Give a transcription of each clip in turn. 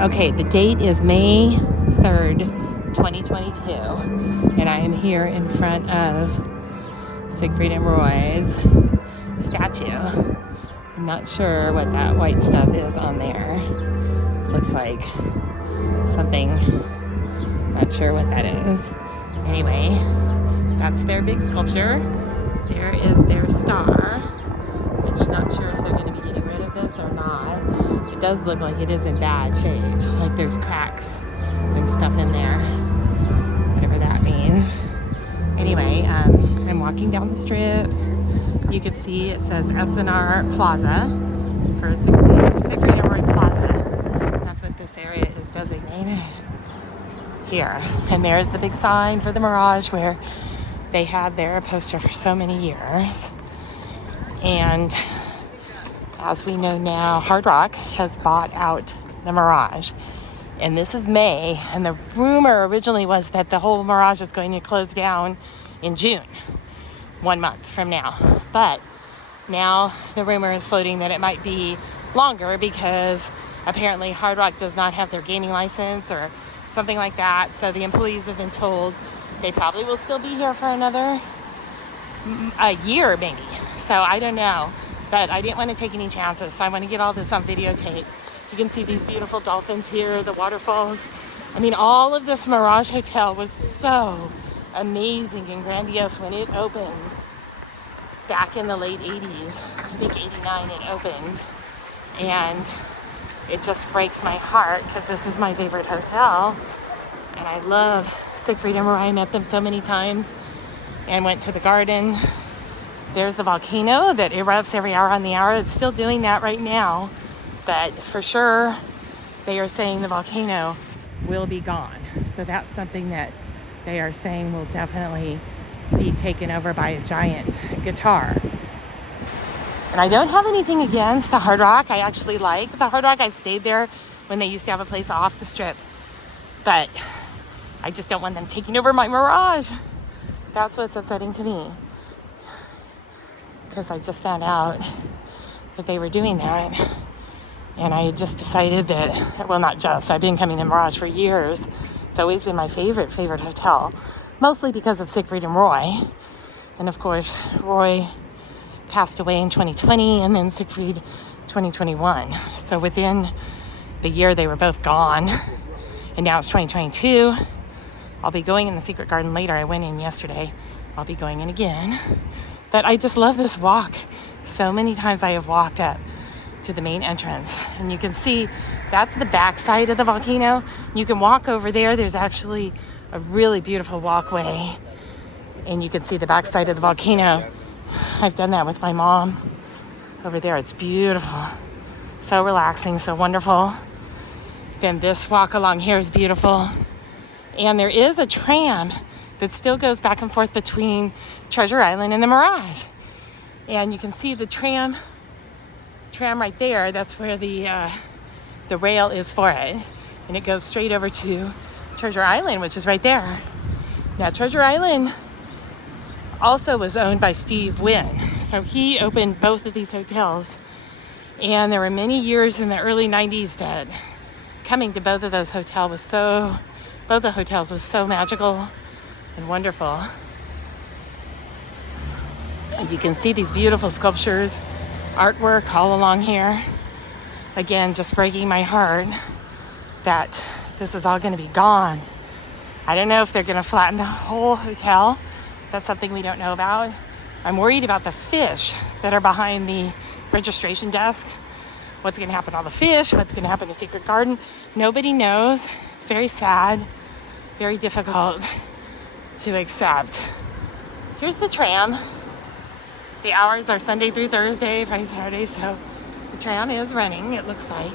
Okay, the date is May 3rd, 2022, and I am here in front of Siegfried and Roy's statue. I'm not sure what that white stuff is on there. Looks like something, not sure what that is. Anyway, that's their big sculpture. There is their star, which not sure if they're going to be getting rid of this or not. It does look like it is in bad shape, like there's cracks and stuff in there, whatever that means. Anyway, I'm walking down the strip. You can see it says SNR Plaza for Siegfried and Roy Plaza. That's what this area is designated here. And there's the big sign for the Mirage where they had their poster for so many years. And as we know now, Hard Rock has bought out the Mirage. And this is May, and the rumor originally was that the whole Mirage is going to close down in June, 1 month from now. But now the rumor is floating that it might be longer because apparently Hard Rock does not have their gaming license or something like that. So the employees have been told they probably will still be here for another a year maybe. So I don't know, but I didn't want to take any chances. So I want to get all this on videotape. You can see these beautiful dolphins here, the waterfalls. I mean, all of this Mirage Hotel was so amazing and grandiose when it opened back in the late 80s. I think 89 it opened. And it just breaks my heart because this is my favorite hotel. And I love Siegfried and Roy. I met them so many times and went to the garden. There's the volcano that erupts every hour on the hour. It's still doing that right now. But for sure, they are saying the volcano will be gone. So that's something that they are saying will definitely be taken over by a giant guitar. And I don't have anything against the Hard Rock. I actually like the Hard Rock. I've stayed there when they used to have a place off the strip. But I just don't want them taking over my Mirage. That's what's upsetting to me. Because I just found out that they were doing that. And I just decided that, well, not just, I've been coming to Mirage for years. It's always been my favorite hotel. Mostly because of Siegfried and Roy. And of course, Roy passed away in 2020 and then Siegfried 2021. So within the year, they were both gone. And now it's 2022. I'll be going in the Secret Garden later. I went in yesterday. I'll be going in again. But I just love this walk. So many times I have walked up to the main entrance. And you can see that's the back side of the volcano. You can walk over there. There's actually a really beautiful walkway. And you can see the back side of the volcano. I've done that with my mom over there. It's beautiful. So relaxing, so wonderful. Then this walk along here is beautiful. And there is a tram that still goes back and forth between Treasure Island and the Mirage. And you can see the tram right there. That's where the rail is for it. And it goes straight over to Treasure Island, which is right there. Now, Treasure Island also was owned by Steve Wynn. So he opened both of these hotels. And there were many years in the early 90s that coming to both of those hotels was so magical and wonderful. And you can see these beautiful sculptures, artwork all along here. Again, just breaking my heart that this is all going to be gone. I don't know if they're going to flatten the whole hotel. That's something we don't know about. I'm worried about the fish that are behind the registration desk. What's going to happen to all the fish? What's going to happen to Secret Garden? Nobody knows. It's very sad, very difficult to accept. Here's the tram. The hours are Sunday through Thursday, Friday, Saturday, so the tram is running, it looks like.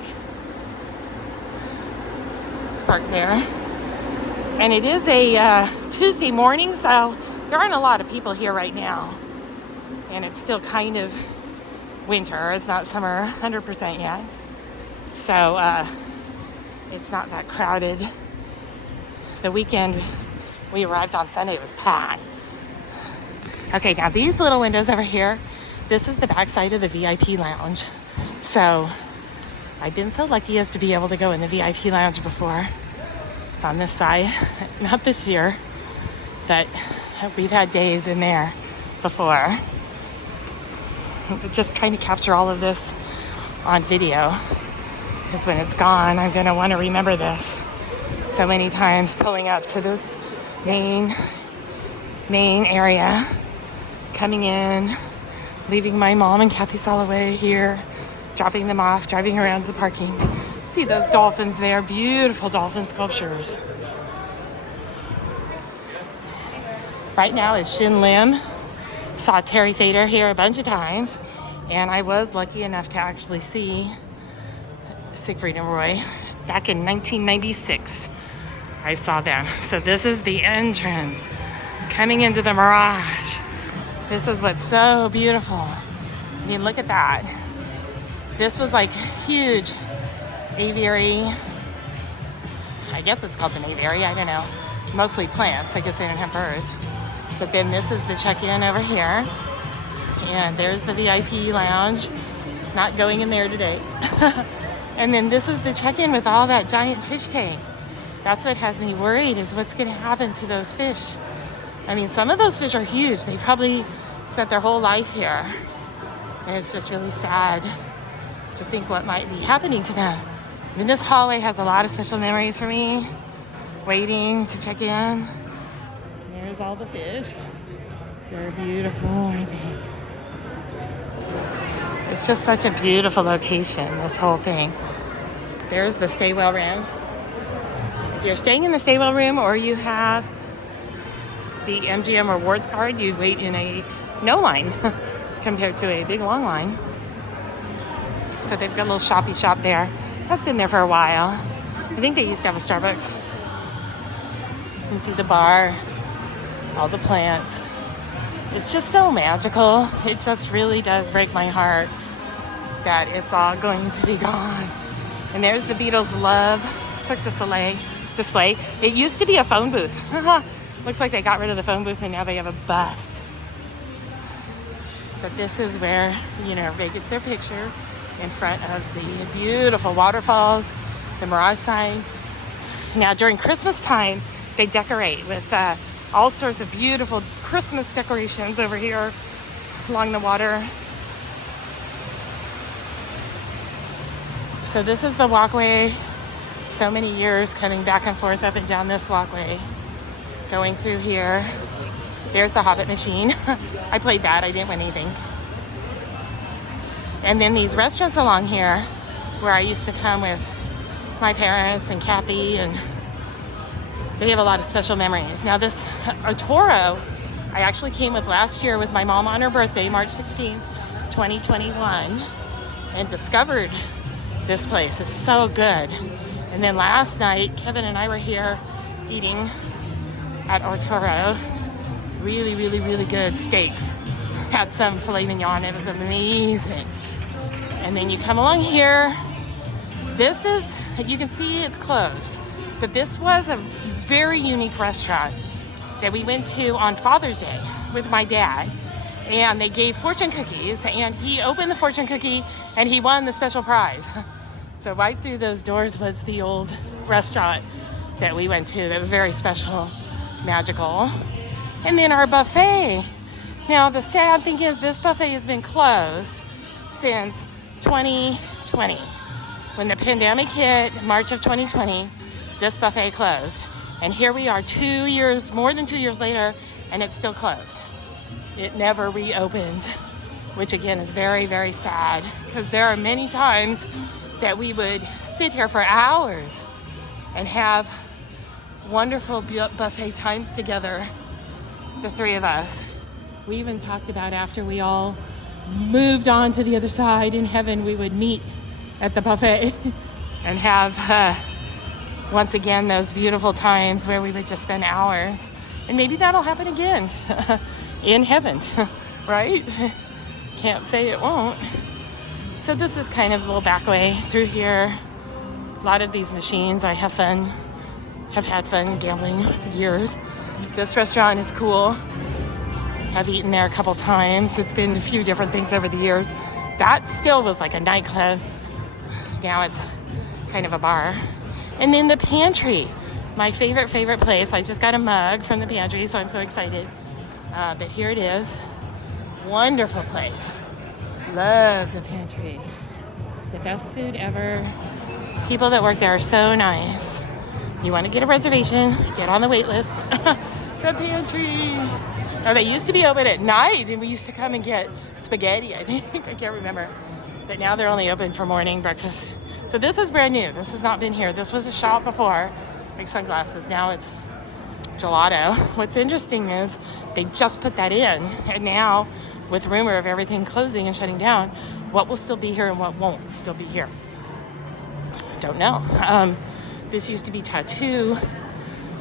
It's parked there. And it is a Tuesday morning, so there aren't a lot of people here right now. And it's still kind of winter. It's not summer 100% yet. So it's not that crowded. The weekend we arrived on Sunday, it was packed. Okay, now these little windows over here, this is the backside of the VIP lounge. So I've been so lucky as to be able to go in the VIP lounge before. It's on this side, not this year, but we've had days in there before. I'm just trying to capture all of this on video, because when it's gone, I'm gonna want to remember this. So many times pulling up to this main area, coming in, leaving my mom and Kathy Soloway here, dropping them off, driving around to the parking. See those dolphins there, beautiful dolphin sculptures. Right now is Shin Lim. Saw Terry Fader here a bunch of times, and I was lucky enough to actually see Siegfried and Roy back in 1996. I saw them. So this is the entrance coming into the Mirage. This is what's so beautiful. I mean, look at that. This was like huge aviary. I guess it's called an aviary, I don't know. Mostly plants, I guess they don't have birds. But then this is the check-in over here. And there's the VIP lounge. Not going in there today. And then this is the check-in with all that giant fish tank. That's what has me worried, is what's gonna happen to those fish. I mean, some of those fish are huge. They probably spent their whole life here. And it's just really sad to think what might be happening to them. I mean, this hallway has a lot of special memories for me. Waiting to check in. There's all the fish. They're beautiful, aren't they? It's just such a beautiful location, this whole thing. There's the staywell room. If you're staying in the staywell room or you have the MGM rewards card, you wait in a no line compared to a big long line. So they've got a little shoppy shop there. That's been there for a while. I think they used to have a Starbucks. You can see the bar, all the plants. It's just so magical. It just really does break my heart that it's all going to be gone. And there's the Beatles Love Cirque du Soleil display. It used to be a phone booth. Looks like they got rid of the phone booth and now they have a bus. But this is where, you know, everybody gets their picture in front of the beautiful waterfalls, the Mirage sign. Now during Christmas time, they decorate with all sorts of beautiful Christmas decorations over here along the water. So this is the walkway. So many years coming back and forth up and down this walkway, going through here. There's the Hobbit machine. I played that, I didn't win anything. And then these restaurants along here where I used to come with my parents and Kathy, and they have a lot of special memories. Now this Toro, I actually came with last year with my mom on her birthday, March 16th, 2021, and discovered this place. It's so good. And then last night, Kevin and I were here eating at Toro. Really, really, really good steaks. Had some filet mignon, it was amazing. And then you come along here. This is, you can see it's closed, but this was a very unique restaurant that we went to on Father's Day with my dad. And they gave fortune cookies, and he opened the fortune cookie and he won the special prize. So right through those doors was the old restaurant that we went to that was very special, magical. And then our buffet. Now the sad thing is this buffet has been closed since 2020. When the pandemic hit, March of 2020, this buffet closed. And here we are 2 years, more than 2 years later, and it's still closed. It never reopened, which again is very, very sad, because there are many times that we would sit here for hours and have wonderful buffet times together, the three of us. We even talked about after we all moved on to the other side in heaven, we would meet at the buffet and have once again those beautiful times where we would just spend hours. And maybe that'll happen again in heaven, right? Can't say it won't. So this is kind of a little back way through here. A lot of these machines, I have had fun gambling for years. This restaurant is cool. I've eaten there a couple times. It's been a few different things over the years. That still was like a nightclub Now it's kind of a bar. And then the pantry, my favorite place. I just got a mug from the pantry, so I'm so excited. But here it is. Wonderful place. Love the pantry. The best food ever. People that work there are so nice. You want to get a reservation, get on the wait list. The pantry. Oh, they used to be open at night, and we used to come and get spaghetti, I think. I can't remember. But now they're only open for morning breakfast. So this is brand new. This has not been here. This was a shop before, like sunglasses. Now it's gelato. What's interesting is they just put that in, and now with rumor of everything closing and shutting down, what will still be here and what won't still be here? Don't know. This used to be tattoo.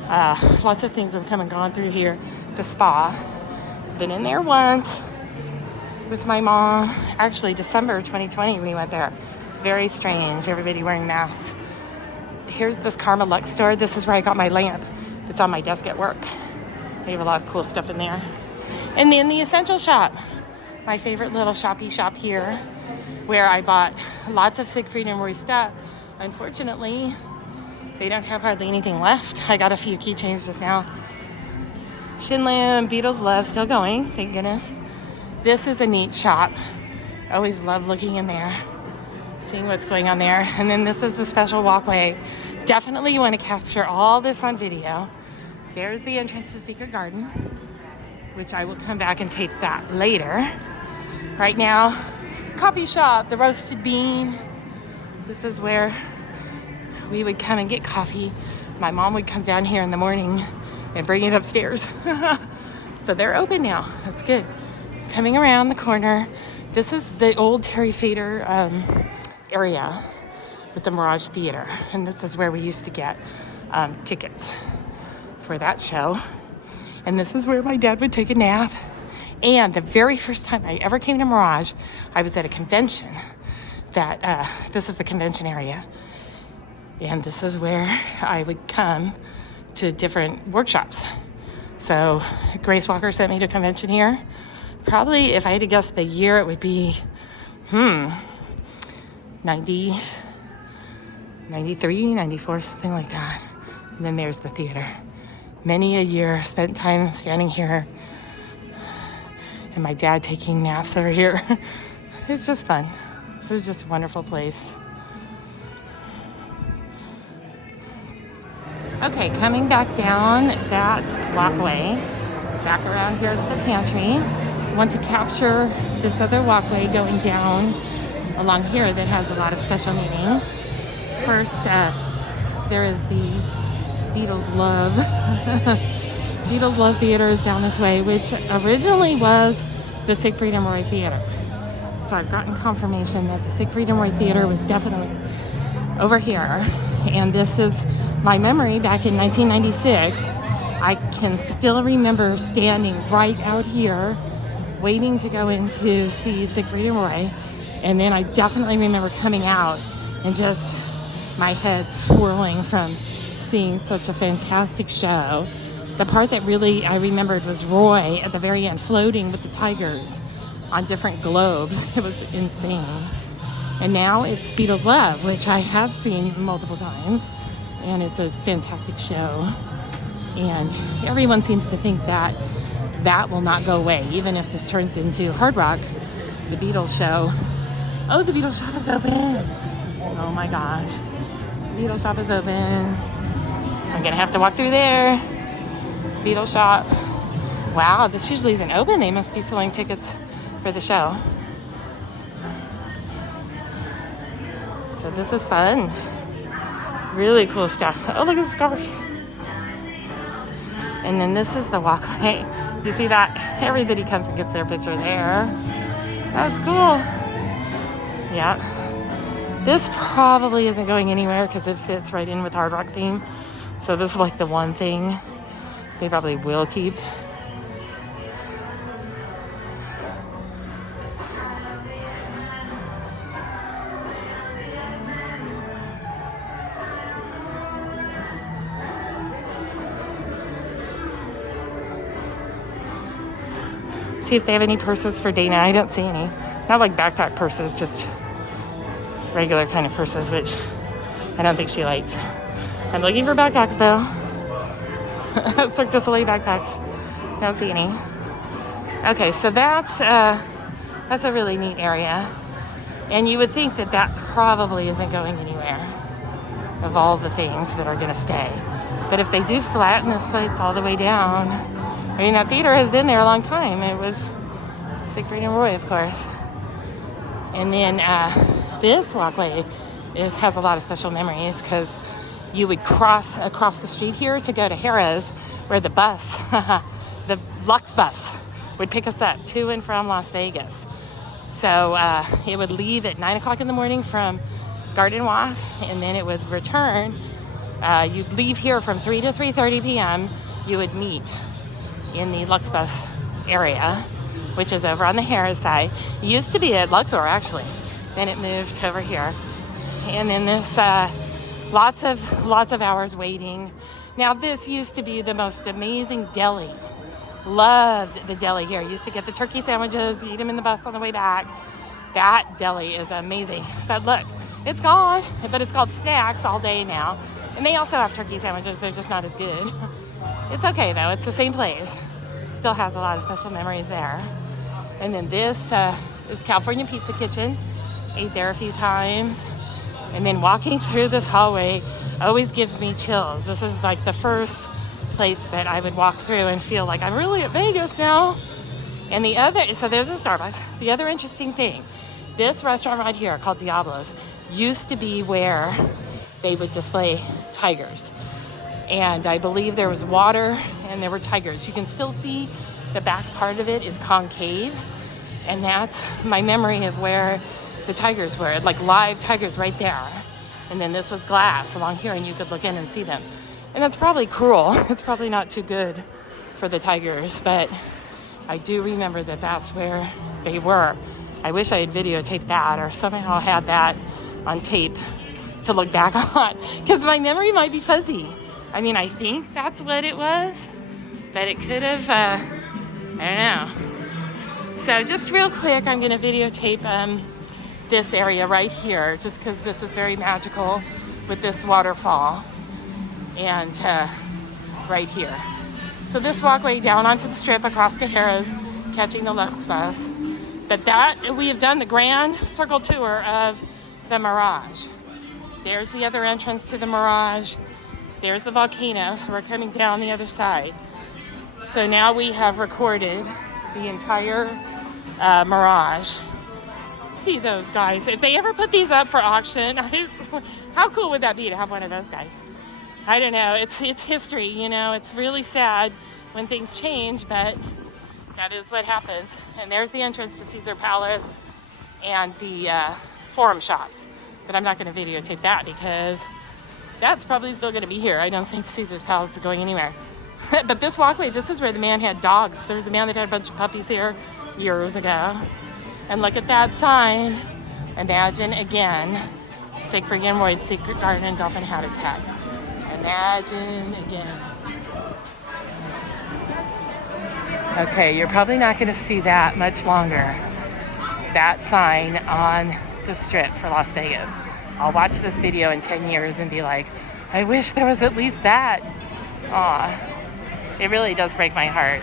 Lots of things have come and gone through here. The spa. Been in there once with my mom. Actually, December 2020 we went there. It's very strange. Everybody wearing masks. Here's this Karma Lux store. This is where I got my lamp. It's on my desk at work. They have a lot of cool stuff in there. And then the essential shop. My favorite little shoppy shop here, where I bought lots of Siegfried and Roy stuff. Unfortunately, they don't have hardly anything left. I got a few keychains just now. Shinlam, Beatles Love, still going, thank goodness. This is a neat shop. Always love looking in there, seeing what's going on there. And then this is the special walkway. Definitely you want to capture all this on video. There's the entrance to Secret Garden, which I will come back and tape that later. Right now, coffee shop, the Roasted Bean. This is where we would come and get coffee. My mom would come down here in the morning and bring it upstairs. So they're open now. That's good. Coming around the corner, this is the old Terry Fader area with the Mirage Theater. And this is where we used to get tickets for that show. And this is where my dad would take a nap. And the very first time I ever came to Mirage, I was at a convention that, this is the convention area. And this is where I would come to different workshops. So Grace Walker sent me to a convention here. Probably, if I had to guess the year, it would be, 90, 93, 94, something like that. And then there's the theater. Many a year spent time standing here, and my dad taking naps over here. It's just fun. This is just a wonderful place. Okay, coming back down that walkway, back around here at the pantry. Want to capture this other walkway going down along here that has a lot of special meaning. First, there is the Beatles Love. Beatles Love Theater is down this way, which originally was the Siegfried and Roy Theater. So I've gotten confirmation that the Siegfried and Roy Theater was definitely over here. And this is my memory back in 1996. I can still remember standing right out here waiting to go in to see Siegfried and Roy. And then I definitely remember coming out and just my head swirling from seeing such a fantastic show. The part that really I remembered was Roy at the very end floating with the tigers on different globes. It was insane. And now it's Beatles Love, which I have seen multiple times, and it's a fantastic show. And everyone seems to think that that will not go away, even if this turns into Hard Rock, the Beatles show. Oh, the Beatles shop is open. Oh my gosh. The Beatles shop is open. I'm gonna have to walk through there. Beatles shop. Wow, this usually isn't open. They must be selling tickets for the show. So this is fun. Really cool stuff. Oh, look at the scarves. And then this is the walkway. You see that? Everybody comes and gets their picture there. That's cool. Yeah. This probably isn't going anywhere because it fits right in with Hard Rock theme. So this is like the one thing they probably will keep. See if they have any purses for Dana. I don't see any. Not like backpack purses, just regular kind of purses, which I don't think she likes. I'm looking for backpacks though. Cirque du Soleil backpacks. Don't see any. Okay, so that's a really neat area. And you would think that that probably isn't going anywhere of all the things that are going to stay. But if they do flatten this place all the way down, I mean, that theater has been there a long time. It was Siegfried and Roy, of course. And then this walkway has a lot of special memories because you would cross across the street here to go to Harrah's, where the bus, the Lux bus, would pick us up to and from Las Vegas. So it would leave at 9 o'clock in the morning from Garden Walk, and then it would return. You'd leave here from 3 to 3:30 p.m. You would meet in the Lux bus area, which is over on the Harrah's side. It used to be at Luxor, actually. Then it moved over here. And then this, lots of hours waiting. Now, this used to be the most amazing deli. Loved the deli here. Used to get the turkey sandwiches, eat them in the bus on the way back. That deli is amazing. But look, it's gone. But it's called Snacks all day now. And they also have turkey sandwiches. They're just not as good. It's okay, though. It's the same place. Still has a lot of special memories there. And then this is California Pizza Kitchen. Ate there a few times. And then walking through this hallway always gives me chills. This is like the first place that I would walk through and feel like I'm really at Vegas now. And so there's a Starbucks. The other interesting thing, this restaurant right here called Diablo's used to be where they would display tigers. And I believe there was water and there were tigers. You can still see the back part of it is concave. And that's my memory of where the tigers were, like live tigers right there. And then this was glass along here and you could look in and see them. And that's probably cruel. It's probably not too good for the tigers, but I do remember that that's where they were. I wish I had videotaped that or somehow had that on tape to look back on, because my memory might be fuzzy. I mean, I think that's what it was, but it could have, I don't know. So just real quick, I'm gonna videotape this area right here, just because this is very magical with this waterfall. And right here. So this walkway down onto the strip across to Harrah's, catching the Lux bus. But that, we have done the grand circle tour of the Mirage. There's the other entrance to the Mirage. There's the volcano, so we're coming down the other side. So now we have recorded the entire Mirage. See those guys. If they ever put these up for auction, how cool would that be to have one of those guys? I don't know. It's history, you know. It's really sad when things change, but that is what happens. And there's the entrance to Caesar Palace and the Forum shops. But I'm not going to videotape that because that's probably still going to be here. I don't think Caesar's Palace is going anywhere. But this walkway, this is where the man had dogs. There was a man that had a bunch of puppies here years ago. And look at that sign. Imagine again, Siegfried and Roy's Secret Garden and Dolphin Habitat. Imagine again. Okay, you're probably not going to see that much longer. That sign on the strip for Las Vegas. I'll watch this video in 10 years and be like, I wish there was at least that. Aw, it really does break my heart.